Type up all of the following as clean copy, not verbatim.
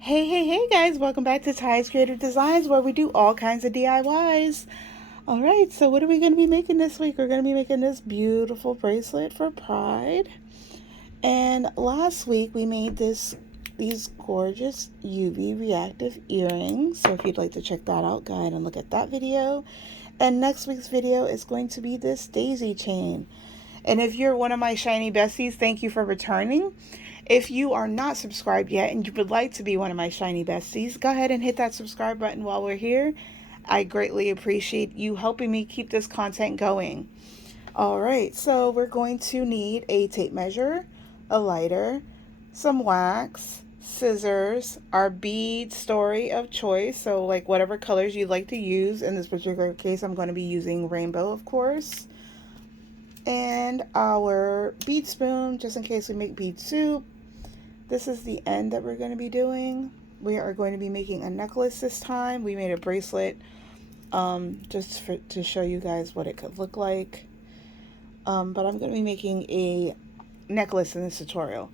Hey guys, welcome back to Tys Creative Designs where we do all kinds of DIYs. All right, so what are we going to be making this week? We're going to be making this beautiful bracelet for Pride. And last week we made these gorgeous UV reactive earrings. So if you'd like to check that out, go ahead and look at that video. And next week's video is going to be this daisy chain. And if you're one of my shiny besties, thank you for returning. If you are not subscribed yet and you would like to be one of my shiny besties, go ahead and hit that subscribe button while we're here. I greatly appreciate you helping me keep this content going. All right, so we're going to need a tape measure, a lighter, some wax, scissors, our bead story of choice, so like whatever colors you'd like to use. In this particular case, I'm going to be using rainbow, of course, and our bead spoon, just in case we make bead soup. This is the end that we're going to be doing. We are going to be making a necklace this time. We made a bracelet to show you guys what it could look like. But I'm going to be making a necklace in this tutorial.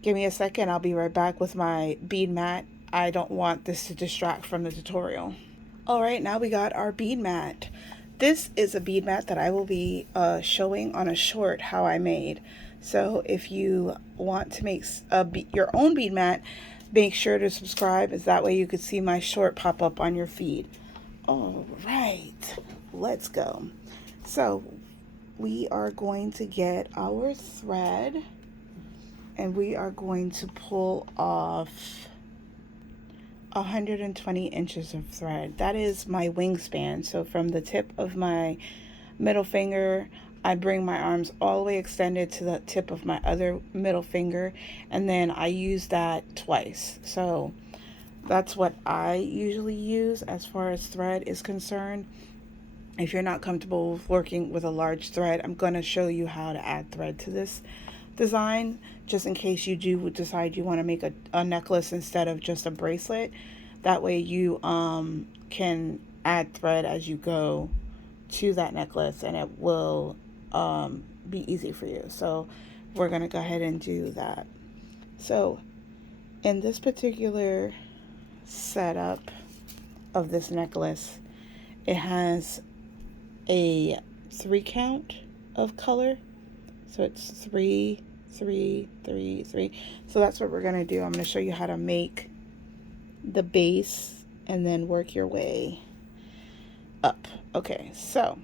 Give me a second. I'll be right back with my bead mat. I don't want this to distract from the tutorial. All right, now we got our bead mat. This is a bead mat that I will be showing on a short how I made. So if you want to make your own bead mat, make sure to subscribe, as that way you could see my short pop up on your feed. All right, let's go. So we are going to get our thread and we are going to pull off 120 inches of thread. That is my wingspan. So from the tip of my middle finger, I bring my arms all the way extended to the tip of my other middle finger, and then I use that twice. So that's what I usually use as far as thread is concerned. If you're not comfortable working with a large thread, I'm going to show you how to add thread to this design, just in case you do decide you want to make a necklace instead of just a bracelet. That way you can add thread as you go to that necklace, and it will be easy for you. So we're going to go ahead and do that. So in this particular setup of this necklace, it has a 3 count of color. So it's 3, 3, 3, 3. So that's what we're going to do. I'm going to show you how to make the base and then work your way up. Okay, so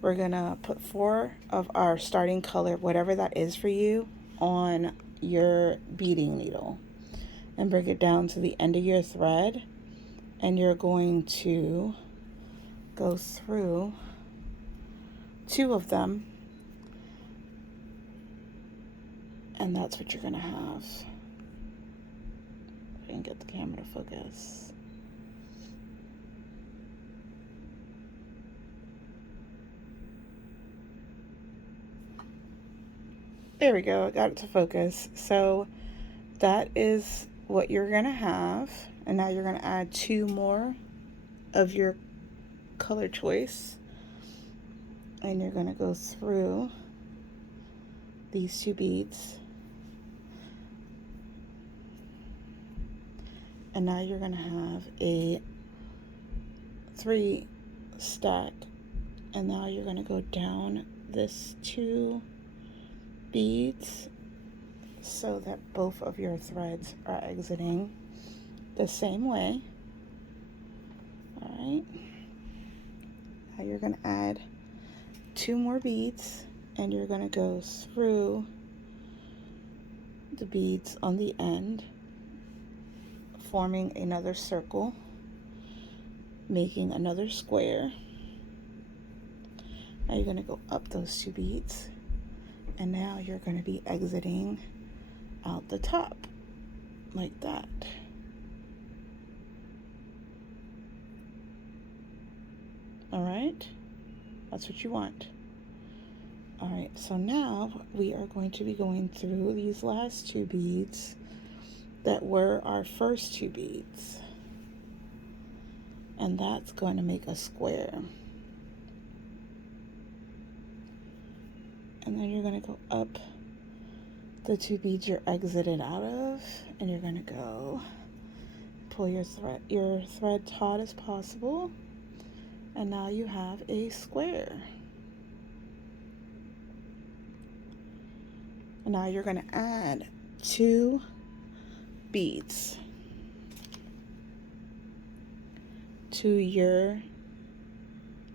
we're going to put 4 of our starting color, whatever that is for you, on your beading needle and bring it down to the end of your thread, and you're going to go through 2 of them, and that's what you're going to have. I can get the camera to focus. There we go, I got it to focus. So that is what you're going to have. And now you're going to add 2 more of your color choice. And you're going to go through these 2 beads. And now you're going to have a 3 stack. And now you're going to go down this 2 beads so that both of your threads are exiting the same way. All right. Now you're going to add 2 more beads, and you're going to go through the beads on the end, forming another circle, making another square. Now you're going to go up those 2 beads, and now you're going to be exiting out the top like that. All right, that's what you want. All right, so now we are going to be going through these last 2 beads that were our first 2 beads, and that's going to make a square. And then you're going to go up the 2 beads you're exited out of, and you're going to go pull your thread taut as possible, and now you have a square. And now you're going to add 2 beads to your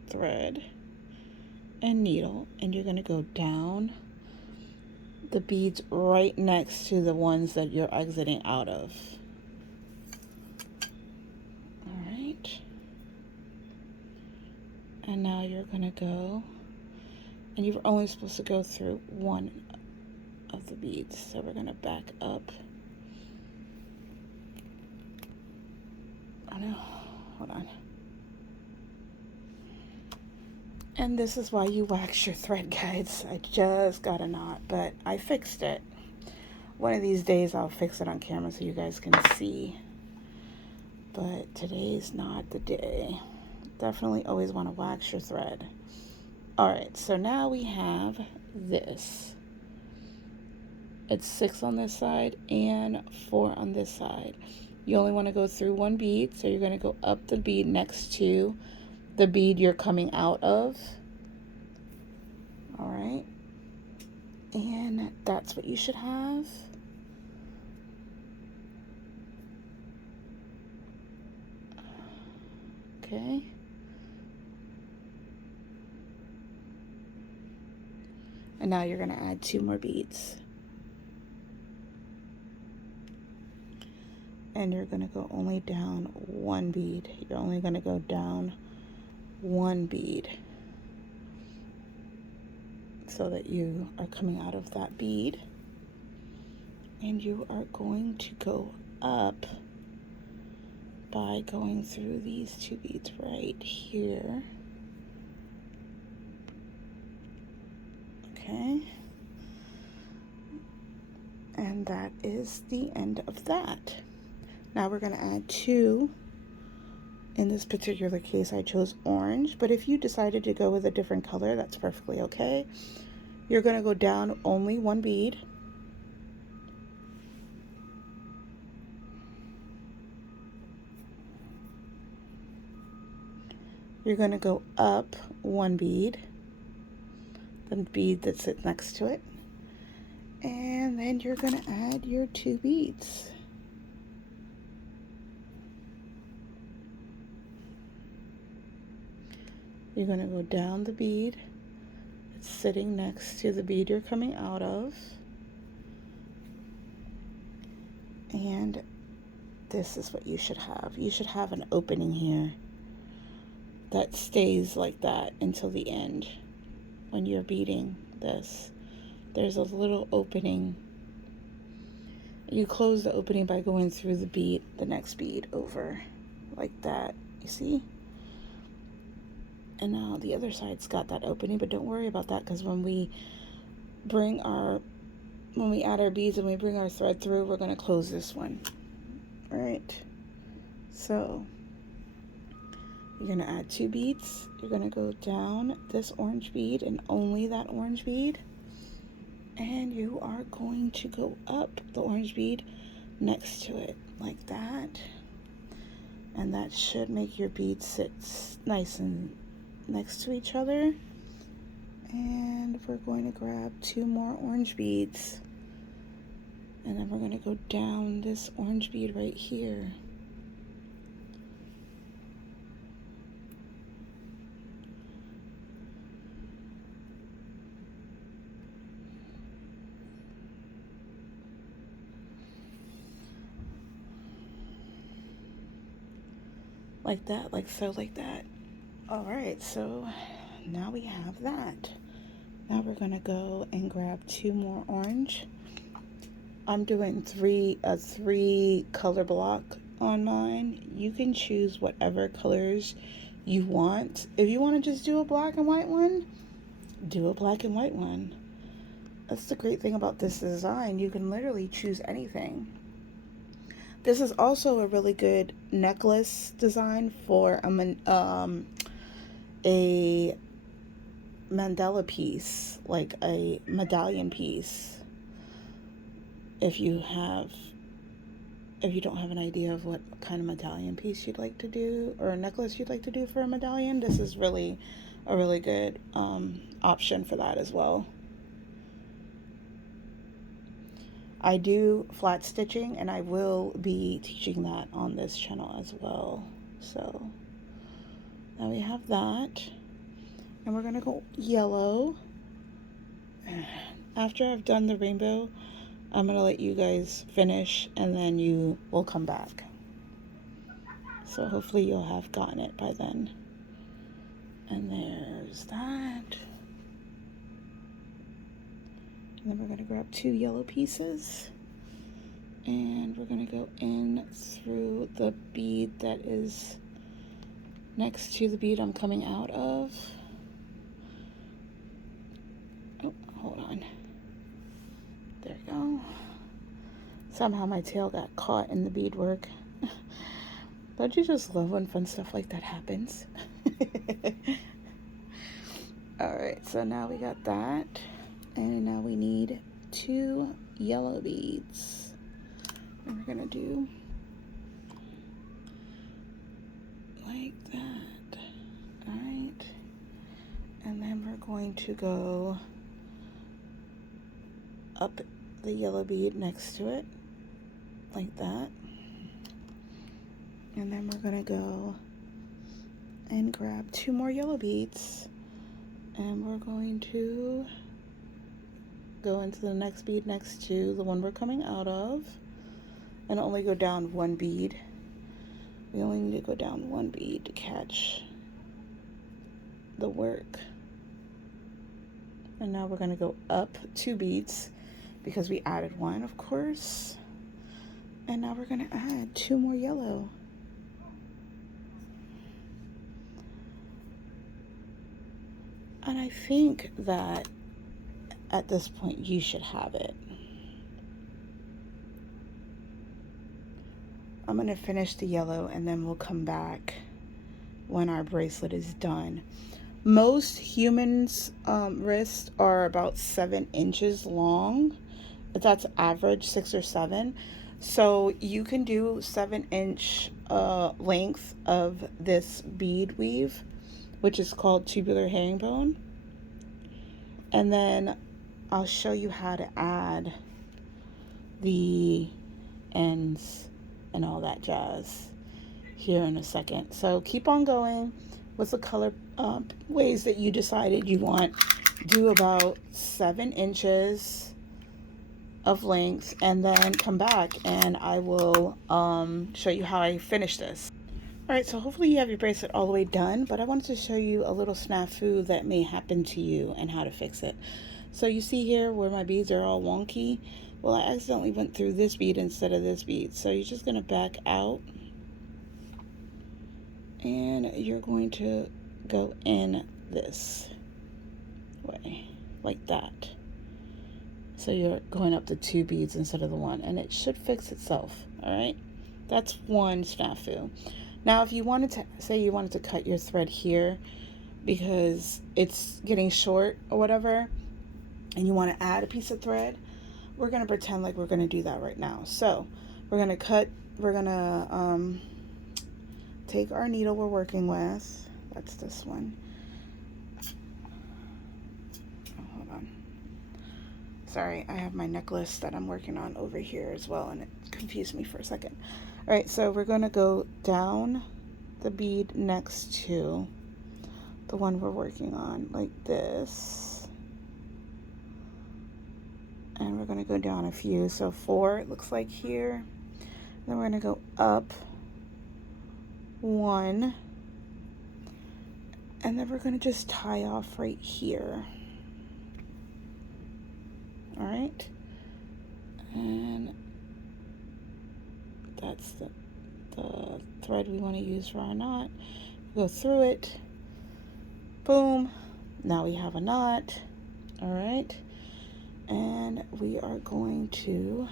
thread and needle, and you're going to go down the beads right next to the ones that you're exiting out of. All right. And now you're going to go, and you're only supposed to go through one of the beads. So we're going to back up. Oh no, hold on. And this is why you wax your thread, guys. I just got a knot, but I fixed it. One of these days I'll fix it on camera so you guys can see. But today's not the day. Definitely always want to wax your thread. Alright, so now we have this. It's 6 on this side and 4 on this side. You only want to go through 1 bead, so you're going to go up the bead next to the bead you're coming out of. All right, and that's what you should have. Okay. And now you're going to add 2 more beads. And you're going to go only down 1 bead. You're only going to go down 1 bead so that you are coming out of that bead. And you are going to go up by going through these 2 beads right here. Okay. And that is the end of that. Now we're going to add 2. In this particular case, I chose orange, but if you decided to go with a different color, that's perfectly okay. You're going to go down only 1 bead. You're going to go up 1 bead, the bead that sits next to it, and then you're going to add your 2 beads. You're going to go down the bead that's sitting next to the bead you're coming out of, and this is what you should have. You should have an opening here that stays like that until the end. When you're beading this, there's a little opening. You close the opening by going through the bead, the next bead over like that, you see? And now the other side's got that opening, but don't worry about that, because when we add our beads and we bring our thread through, we're going to close this one. All right, so you're going to add 2 beads. You're going to go down this orange bead and only that orange bead, and you are going to go up the orange bead next to it like that, and that should make your beads sit nice and next to each other. And we're going to grab 2 more orange beads, and then we're going to go down this orange bead right here. Like that, like so, like that. All right, so now we have that. Now we're gonna go and grab 2 more orange. I'm doing a 3 color block on mine. You can choose whatever colors you want. If you want to just do a black and white one, do a black and white one. That's the great thing about this design. You can literally choose anything. This is also a really good necklace design for a mandala piece, like a medallion piece. if you don't have an idea of what kind of medallion piece you'd like to do, or a necklace you'd like to do for a medallion, this is really a really good option for that as well. I do flat stitching, and I will be teaching that on this channel as well. So now we have that, and we're gonna go yellow. After I've done the rainbow, I'm gonna let you guys finish, and then you will come back. So hopefully you'll have gotten it by then. And there's that. And then we're going to grab 2 yellow pieces, and we're going to go in through the bead that is next to the bead I'm coming out of. Oh, hold on. There we go. Somehow my tail got caught in the beadwork. Don't you just love when fun stuff like that happens? Alright, so now we got that. And now we need 2 yellow beads. And we're going to do like that. Alright. And then we're going to go up the yellow bead next to it. Like that. And then we're going to go and grab 2 more yellow beads. And we're going to go into the next bead next to the one we're coming out of, and only go down 1 bead. We only need to go down 1 bead to catch the work. And now we're going to go up 2 beads because we added 1, of course. And now we're going to add 2 more yellow. And I think that at this point you should have it. I'm going to finish the yellow, and then we'll come back when our bracelet is done. Most humans' wrists are about 7 inches long. That's average, 6 or 7. So you can do 7-inch length of this bead weave, which is called tubular herringbone. And then I'll show you how to add the ends and all that jazz here in a second. So keep on going with the color ways that you decided you want. Do about 7 inches of length, and then come back and I will show you how I finish this. Alright, so hopefully you have your bracelet all the way done, but I wanted to show you a little snafu that may happen to you and how to fix it. So you see here where my beads are all wonky? Well, I accidentally went through this bead instead of this bead. So you're just going to back out, and you're going to go in this way, like that. So you're going up the 2 beads instead of the 1, and it should fix itself. Alright, that's one snafu. Now, if you wanted to, say you wanted to cut your thread here because it's getting short or whatever, and you want to add a piece of thread, we're going to pretend like we're going to do that right now. So we're going to take our needle we're working with. That's this one. Oh, hold on. Sorry, I have my necklace that I'm working on over here as well, and it confused me for a second. Alright, so we're going to go down the bead next to the one we're working on, like this. And we're going to go down a few, so 4 it looks like here. Then we're going to go up 1. And then we're going to just tie off right here. Alright. And that's the thread we want to use for our knot. Go through it. Boom. Now we have a knot. Alright. And we are going to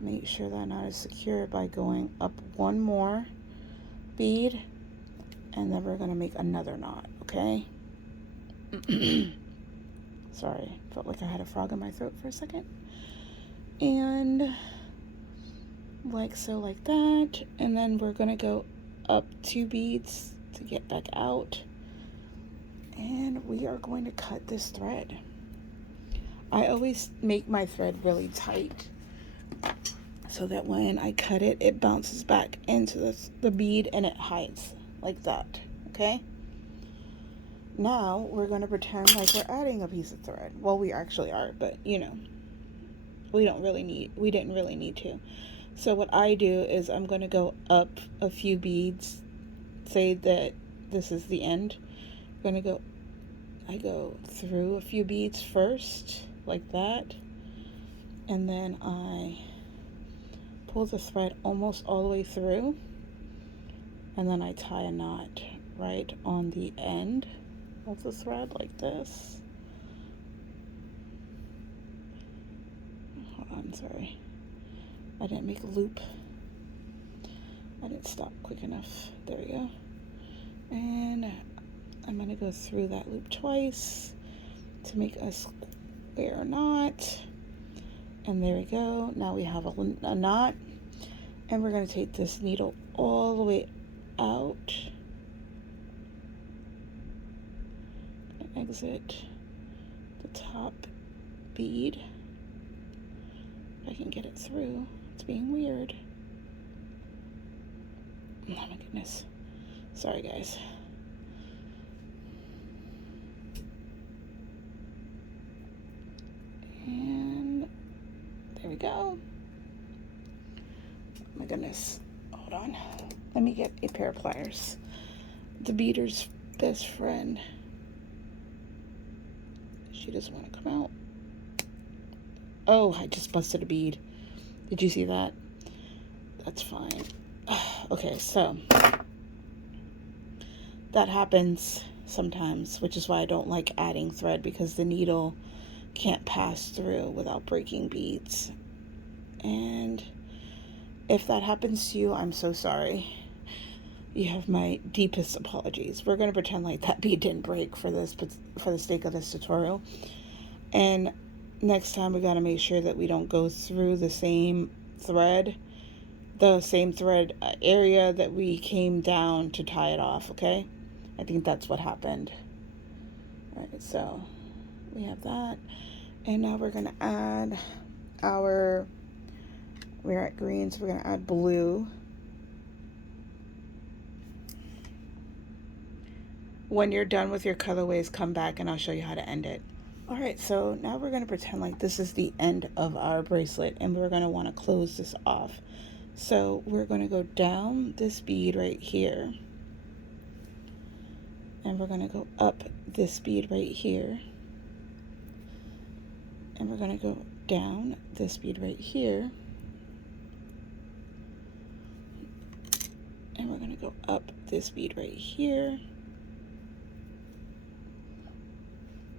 make sure that knot is secure by going up 1 more bead, and then we're going to make another knot, okay? Sorry, felt like I had a frog in my throat for a second. and like so, like that. And then we're gonna go up 2 beads to get back out, and we are going to cut this thread. I always make my thread really tight so that when I cut it, it bounces back into the bead and it hides like that. Okay, now we're going to pretend like we're adding a piece of thread. Well, we actually are, but you know, we didn't really need to. So what I do is I'm going to go up a few beads, say that this is the end. I go through a few beads first, like that, and then I pull the thread almost all the way through, and then I tie a knot right on the end of the thread like this. Hold on, sorry. I didn't make a loop. I didn't stop quick enough. There we go. And I'm going to go through that loop twice to make a square knot. And there we go. Now we have a knot. And we're going to take this needle all the way out. Exit the top bead. If I can get it through. It's being weird. Oh my goodness. Sorry, guys. And there we go. Oh my goodness. Hold on. Let me get a pair of pliers. The beader's best friend. She doesn't want to come out. Oh, I just busted a bead. Did you see that? That's fine. Okay, so that happens sometimes, which is why I don't like adding thread, because the needle can't pass through without breaking beads. And if that happens to you, I'm so sorry. You have my deepest apologies. We're going to pretend like that bead didn't break for the sake of this tutorial. And next time we got to make sure that we don't go through the same thread area that we came down to tie it off, okay? I think that's what happened. All right, so we have that. And now we're going to add we're at green, so we're going to add blue. When you're done with your colorways, come back and I'll show you how to end it. All right, so now we're going to pretend like this is the end of our bracelet, and we're going to want to close this off. So we're going to go down this bead right here, and we're going to go up this bead right here, and we're going to go down this bead right here, and we're going to go up this bead right here.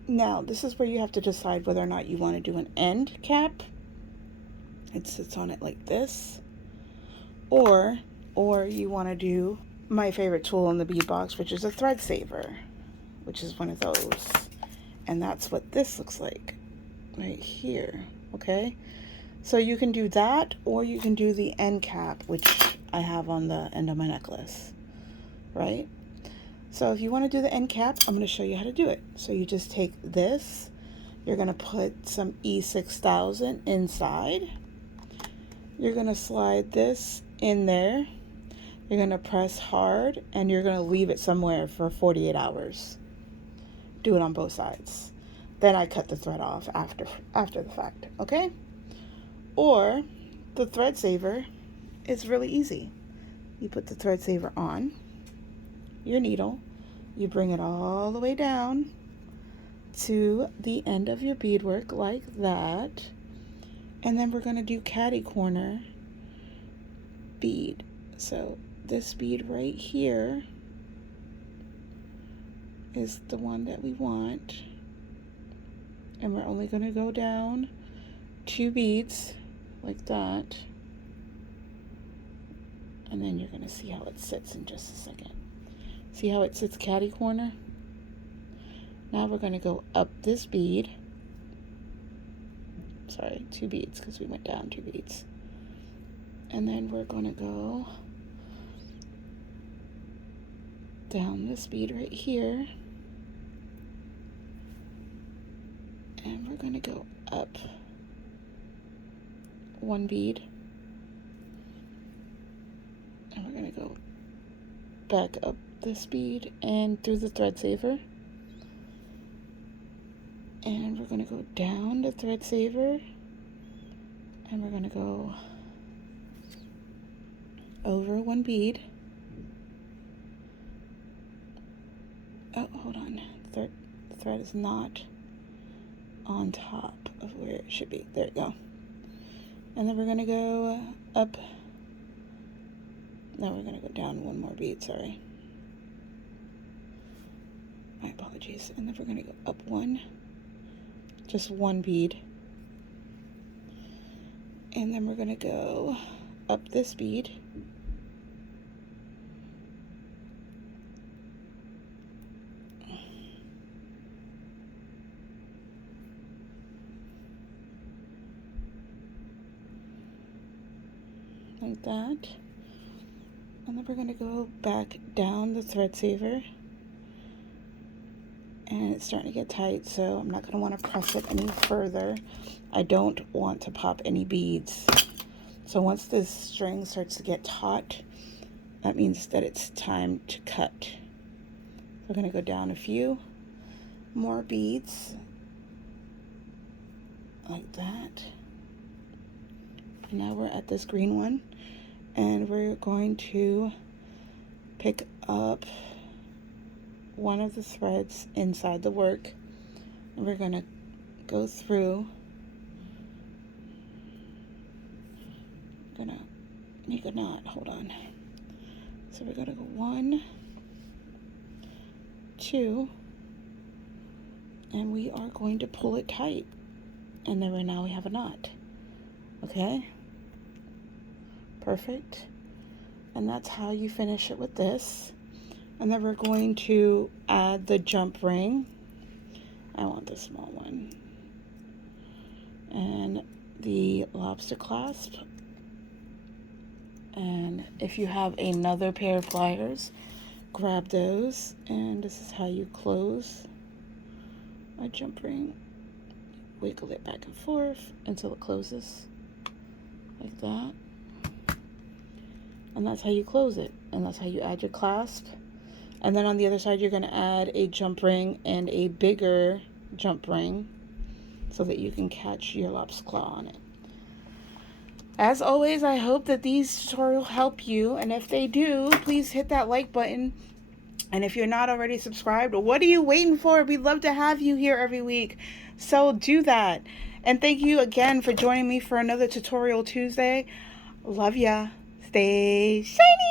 Now, this is where you have to decide whether or not you want to do an end cap. It sits on it like this. Or you want to do my favorite tool in the bead box, which is a thread saver, which is one of those. And that's what this looks like right here, okay? So you can do that, or you can do the end cap, which I have on the end of my necklace, right? So if you want to do the end cap, I'm going to show you how to do it. So you just take this, you're going to put some E6000 inside. You're going to slide this in there. You're going to press hard, and you're going to leave it somewhere for 48 hours. Do it on both sides. Then I cut the thread off after the fact, okay? Or the thread saver is really easy. You put the thread saver on your needle, you bring it all the way down to the end of your beadwork like that, and then we're going to do catty corner bead. So this bead right here is the one that we want, and we're only going to go down 2 beads like that, and then you're going to see how it sits in just a second. See how it sits catty corner? Now we're going to go up this bead. sorry, 2 beads, because we went down 2 beads. And then we're going to go down this bead right here, and we're going to go up 1 bead, and we're going to go back up this bead and through the thread saver, and we're going to go down the thread saver, and we're going to go over 1 bead. Oh, hold on, the thread is not on top of where it should be. There you go. And then we're going to go up. No, we're going to go down 1 more bead, sorry. My apologies. And then we're going to go up 1, just 1 bead. And then we're going to go up this bead. Like that. And then we're going to go back down the thread saver, and it's starting to get tight, so I'm not going to want to press it any further. I don't want to pop any beads. So once this string starts to get taut, that means that it's time to cut. We're going to go down a few more beads like that. And now we're at this green one, and we're going to pick up one of the threads inside the work, and we're going to go through. I'm going to make a knot. Hold on. So we're going to go 1, 2, and we are going to pull it tight, and then now we have a knot. Okay, perfect. And that's how you finish it with this. And then we're going to add the jump ring. I want the small one. And the lobster clasp. And if you have another pair of pliers, grab those. And this is how you close a jump ring. Wiggle it back and forth until it closes like that. And that's how you close it. And that's how you add your clasp. And then on the other side, you're going to add a jump ring and a bigger jump ring so that you can catch your lobster claw on it. As always, I hope that these tutorials help you. And if they do, please hit that like button. And if you're not already subscribed, what are you waiting for? We'd love to have you here every week. So do that. And thank you again for joining me for another Tutorial Tuesday. Love ya. Stay shiny.